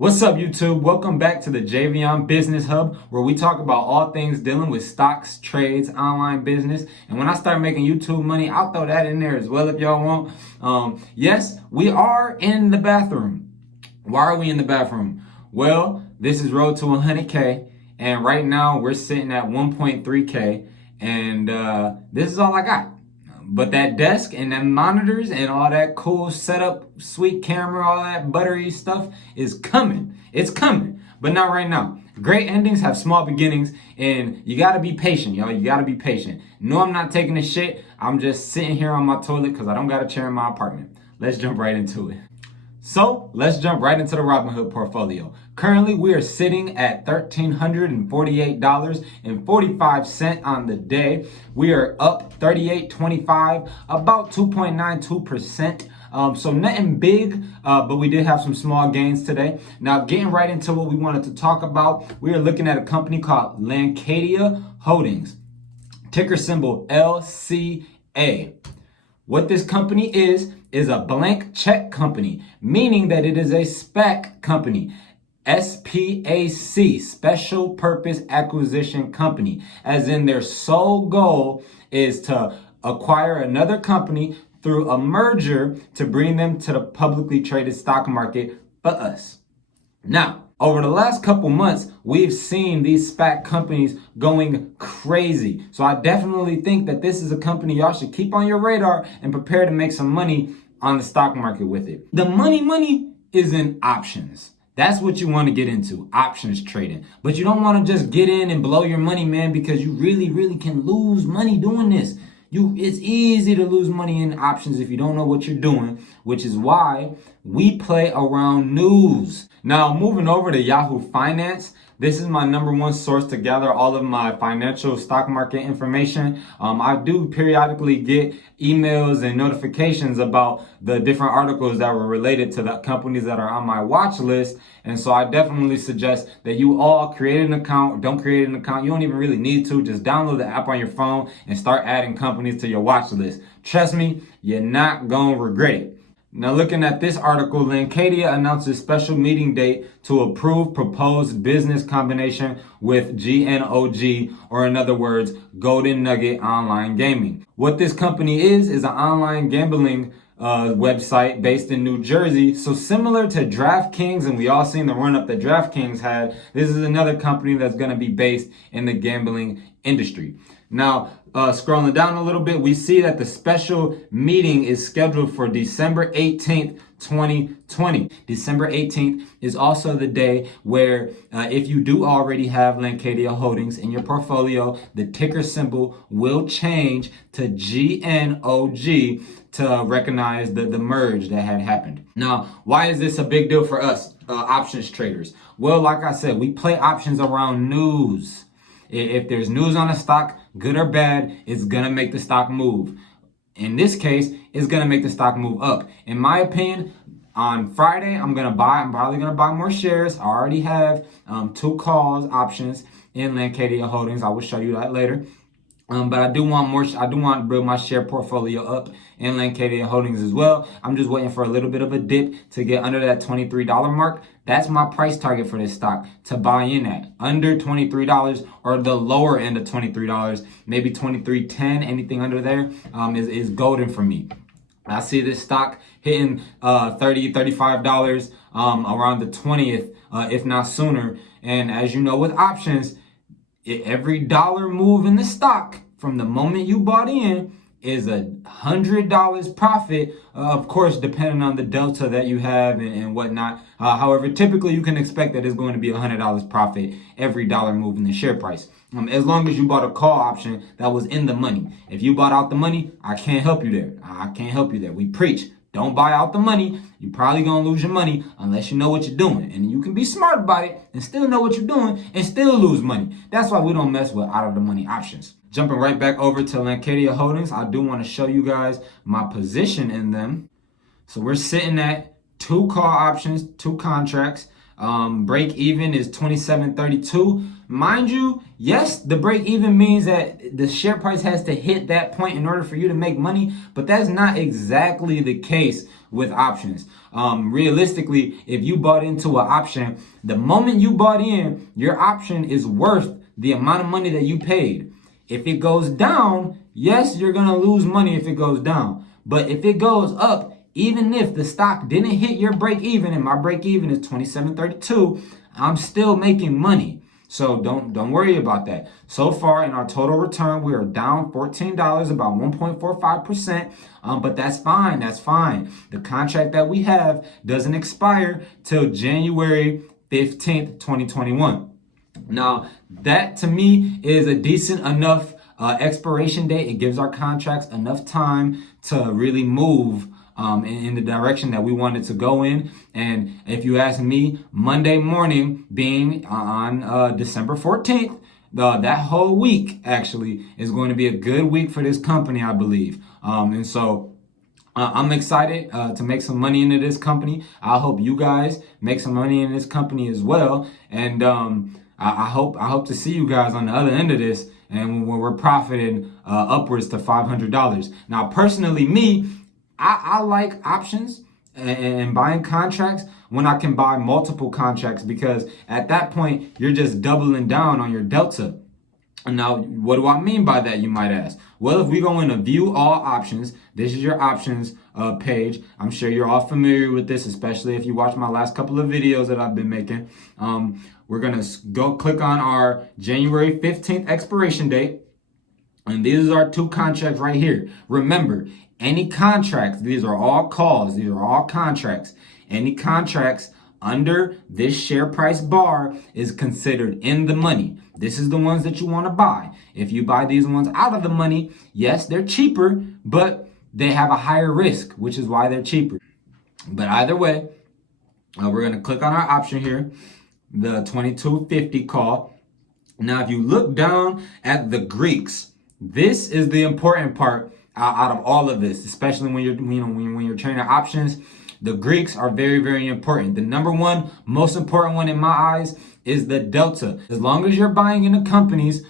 What's up, YouTube? Welcome back to the Javion Business Hub, where we talk about all things dealing with stocks, trades, online business. And when I start making YouTube money, I'll throw that in there as well if y'all want. Yes, we are in the bathroom. Why are we in the bathroom? Well, this is road to 100K, and right now we're sitting at 1.3K, and this is all I got. But that desk and them monitors and all that cool setup, sweet camera, all that buttery stuff is coming. It's coming, but not right now. Great endings have small beginnings, and you gotta be patient, y'all. You gotta be patient. No, I'm not taking a shit. I'm just sitting here on my toilet because I don't got a chair in my apartment. Let's jump right into it. So let's jump right into the Robinhood portfolio. Currently, we are sitting at $1,348.45 on the day. We are up 38.25, about 2.92%. So nothing big, but we did have some small gains today. Now, getting right into what we wanted to talk about, we are looking at a company called Lancadia Holdings, ticker symbol LCA. What this company is a blank check company, meaning that it is a Spac company. SPAC, Special Purpose Acquisition Company, as in their sole goal is to acquire another company through a merger to bring them to the publicly traded stock market for us. Now, over the last couple months, we've seen these SPAC companies going crazy. So I definitely think that this is a company y'all should keep on your radar and prepare to make some money on the stock market with it. The money is in options. That's what you want to get into, options trading. But you don't want to just get in and blow your money, man, because you really can lose money doing this. It's easy to lose money in options if you don't know what you're doing, which is why we play around news. Now, moving over to Yahoo Finance, this is my number one source to gather all of my financial stock market information. I do periodically get emails and notifications about the different articles that were related to the companies that are on my watch list. And so I definitely suggest that you all create an account, or don't create an account. You don't even really need to. Just download the app on your phone and start adding companies to your watch list. Trust me, you're not going to regret it. Now, looking at this article, Lancadia announces special meeting date to approve proposed business combination with GNOG, or in other words, Golden Nugget Online Gaming. What this company is an online gambling website based in New Jersey. So similar to DraftKings, and we all seen the run up that DraftKings had, this is another company that's going to be based in the gambling industry. Now, scrolling down a little bit, we see that the special meeting is scheduled for December 18th, 2020. December 18th is also the day where if you do already have Lancadia Holdings in your portfolio, the ticker symbol will change to GNOG to recognize the merge that had happened. Now, why is this a big deal for us options traders? Well, like I said, we play options around news. If there's news on a stock, good or bad, it's going to make the stock move. In this case, it's going to make the stock move up. In my opinion, on Friday, I'm probably going to buy more shares. I already have 2 calls options in Lancadia Holdings. I will show you that later. But I do want more. I do want to build my share portfolio up in Lancadia Holdings as well. I'm just waiting for a little bit of a dip to get under that $23 mark. That's my price target for this stock to buy in at, under $23 or the lower end of $23, maybe $23.10. Anything under there is golden for me. I see this stock hitting $30, $35 around the 20th, if not sooner. And as you know, with options, every dollar move in the stock from the moment you bought in is $100 profit, of course, depending on the delta that you have and whatnot. However, typically you can expect that it's going to be $100 profit every dollar move in the share price. As long as you bought a call option that was in the money. If you bought out the money, I can't help you there. We preach. Don't buy out the money. You're probably going to lose your money unless you know what you're doing. And you can be smart about it and still know what you're doing and still lose money. That's why we don't mess with out of the money options. Jumping right back over to Lancadia Holdings, I do want to show you guys my position in them. So we're sitting at 2 call options, 2 contracts. Break even is 27.32. Mind you, yes, the break even means that the share price has to hit that point in order for you to make money, but that's not exactly the case with options. Realistically, if you bought into an option, the moment you bought in, your option is worth the amount of money that you paid. If it goes down, yes, you're gonna lose money if it goes down. But if it goes up, even if the stock didn't hit your break even, and my break even is 27.32, I'm still making money. So don't worry about that. So far in our total return, we are down $14, about 1.45%. But that's fine. That's fine. The contract that we have doesn't expire till January 15th, 2021. Now, that to me is a decent enough expiration date. It gives our contracts enough time to really move in the direction that we wanted to go in. And if you ask me, Monday morning being on December 14th, that whole week actually is going to be a good week for this company, I believe. And so I'm excited to make some money into this company. I hope you guys make some money in this company as well. And I hope to see you guys on the other end of this, and when we're profiting upwards to $500. Now, personally, I like options and buying contracts when I can buy multiple contracts, because at that point you're just doubling down on your delta. Now, what do I mean by that, you might ask? Well, if we go into view all options, this is your options page. I'm sure you're all familiar with this, especially if you watch my last couple of videos that I've been making. We're going to go click on our January 15th expiration date. And these are our two contracts right here. Remember, any contracts, these are all calls, these are all contracts. Any contracts under this share price bar is considered in the money. This is the ones that you want to buy. If you buy these ones out of the money, yes, they're cheaper, but they have a higher risk, which is why they're cheaper. But either way, we're going to click on our option here, the 2250 call. Now, if you look down at the Greeks, this is the important part out of all of this, especially when you're trading options. The Greeks are very, very important. The number one, most important one in my eyes is the delta. As long as you're buying into companies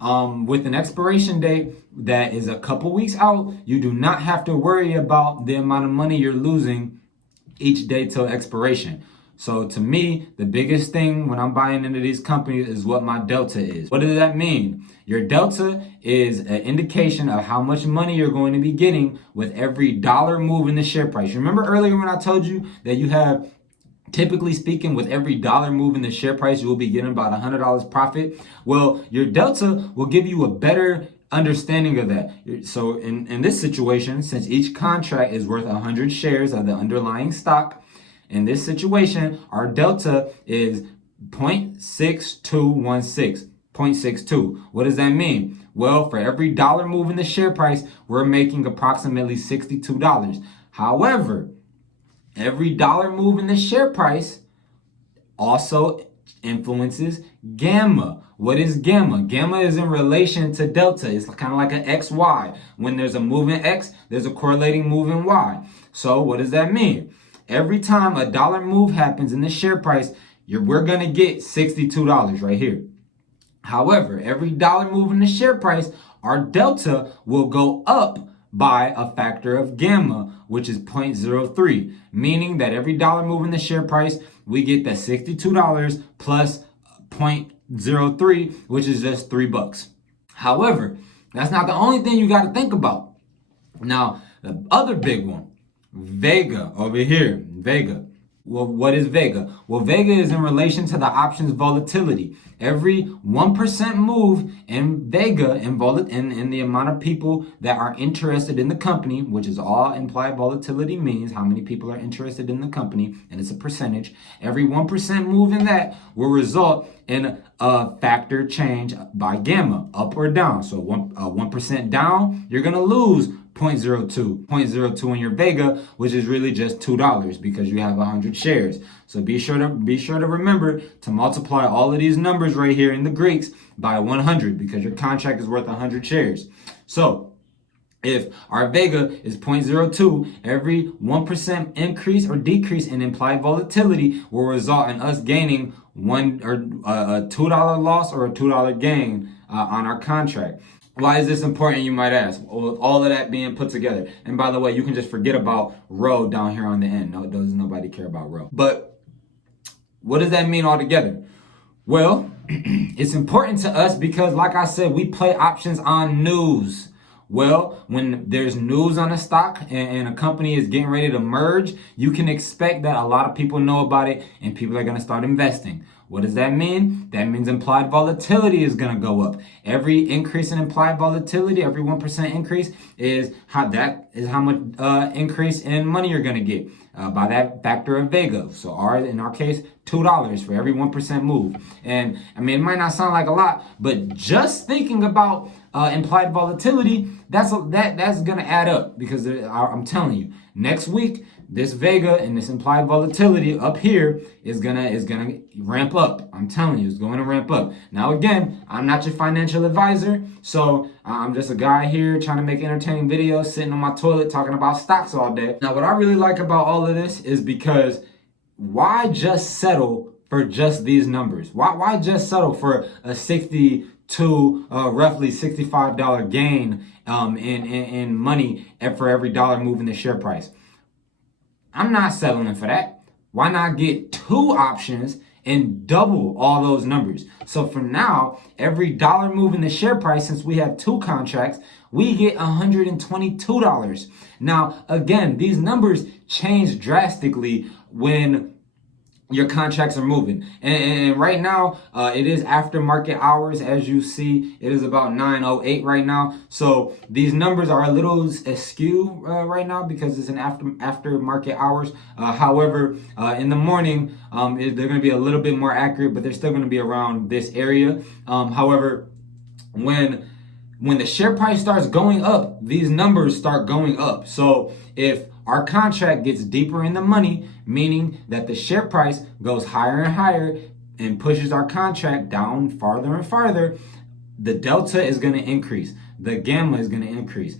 with an expiration date that is a couple weeks out, you do not have to worry about the amount of money you're losing each day till expiration. So to me, the biggest thing when I'm buying into these companies is what my delta is. What does that mean? Your delta is an indication of how much money you're going to be getting with every dollar move in the share price. Remember earlier when I told you that you have, typically speaking, with every dollar move in the share price, you will be getting about $100 profit. Well, your delta will give you a better understanding of that. So in this situation, since each contract is worth 100 shares of the underlying stock, in this situation, our delta is 0.6216, 0.62. What does that mean? Well, for every dollar move in the share price, we're making approximately $62. However, every dollar move in the share price also influences gamma. What is gamma? Gamma is in relation to delta. It's kind of like an XY. When there's a move in X, there's a correlating move in Y. So what does that mean? Every time a dollar move happens in the share price, we're going to get $62 right here. However, every dollar move in the share price, our delta will go up by a factor of gamma, which is 0.03, meaning that every dollar move in the share price, we get that $62 plus 0.03, which is just $3. However, that's not the only thing you got to think about. Now, the other big one, Vega over here, Vega. Well, what is Vega? Well, Vega is in relation to the options volatility. Every 1% move in Vega in the amount of people that are interested in the company, which is all implied volatility means how many people are interested in the company, and it's a percentage. Every 1% move in that will result in a factor change by gamma, up or down. So 1% down, you're going to lose 0.02 in your Vega, which is really just $2 because you have 100 shares. So be sure to remember to multiply all of these numbers right here in the Greeks by 100 because your contract is worth 100 shares. So If our Vega is 0.02, every 1% increase or decrease in implied volatility will result in us gaining a $2 loss or a $2 gain on our contract. Why is this important, you might ask? With all of that being put together. And by the way, you can just forget about row down here on the end. No, doesn't nobody care about row. But what does that mean altogether? Well, it's important to us because, like I said, we play options on news. Well, when there's news on a stock and a company is getting ready to merge, you can expect that a lot of people know about it and people are going to start investing. What does that mean? That means implied volatility is going to go up. Every increase in implied volatility, every 1% increase is how much increase in money you're going to get by that factor of Vega. So in our case, $2 for every 1% move. And I mean, it might not sound like a lot, but just thinking about implied volatility, that's gonna add up, because I'm telling you, next week this Vega and this implied volatility up here is gonna ramp up. I'm telling you, it's going to ramp up. Now again, I'm not your financial advisor, so I'm just a guy here trying to make entertaining videos, sitting on my toilet talking about stocks all day. Now what I really like about all of this is because why just settle for just these numbers? Why just settle for a 60 to roughly $65 gain in money for every dollar move in the share price? I'm not settling for that. Why not get two options and double all those numbers? So for now, every dollar move in the share price, since we have two contracts, we get $122. Now, again, these numbers change drastically when your contracts are moving. And right now, it is after market hours. As you see, it is about 9:08 right now. So these numbers are a little askew right now because it's an after market hours. However, in the morning, they're going to be a little bit more accurate, but they're still going to be around this area. However, when the share price starts going up, these numbers start going up. So if our contract gets deeper in the money, meaning that the share price goes higher and higher and pushes our contract down farther and farther, the delta is going to increase. The gamma is going to increase.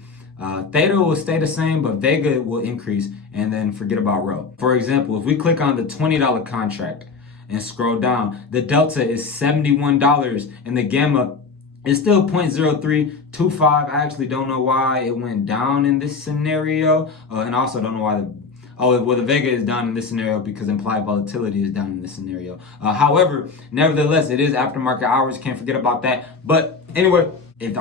Theta will stay the same, but Vega will increase, and then forget about rho. For example, if we click on the $20 contract and scroll down, the delta is $71 and the gamma it's still 0.0325. I actually don't know why it went down in this scenario. And also don't know why the Vega is down in this scenario because implied volatility is down in this scenario. However, nevertheless, it is aftermarket hours. Can't forget about that. But anyway, if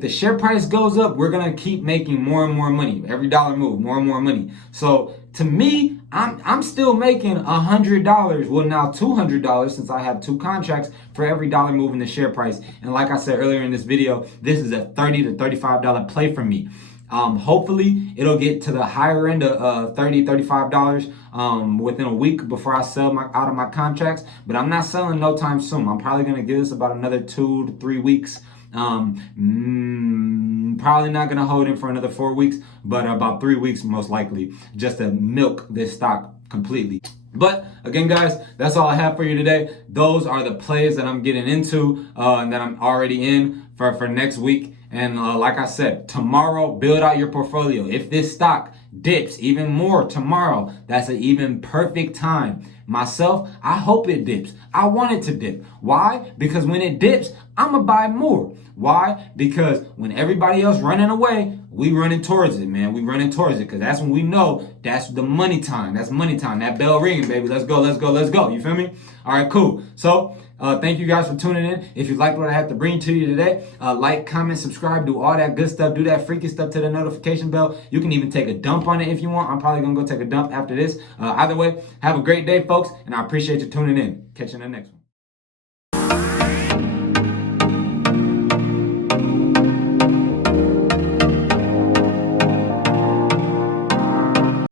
the share price goes up, we're going to keep making more and more money. Every dollar move, more and more money. So to me, I'm still making $100. Well, now $200 since I have two contracts for every dollar move in the share price. And like I said earlier in this video, this is a $30 to $35 play for me. Hopefully it'll get to the higher end of $30, $35 within a week before I sell out of my contracts. But I'm not selling no time soon. I'm probably going to give this about another 2 to 3 weeks. Probably not going to hold in for another 4 weeks, but about 3 weeks most likely, just to milk this stock completely. But again, guys, that's all I have for you today. Those are the plays that I'm getting into and that I'm already in for next week. And like I said, tomorrow, build out your portfolio. If this stock dips even more tomorrow, that's an even perfect time. Myself, I hope it dips. I want it to dip. Why? Because when it dips, I'm going to buy more. Why? Because when everybody else running away, we running towards it, man. We running towards it because that's when we know that's the money time. That's money time. That bell ringing, baby. Let's go, let's go, let's go. You feel me? All right, cool. So thank you guys for tuning in. If you liked what I had to bring to you today, like, comment, subscribe, do all that good stuff. Do that freaky stuff to the notification bell. You can even take a dump on it if you want. I'm probably going to go take a dump after this. Either way, have a great day, folks, and I appreciate you tuning in. Catch you in the next one.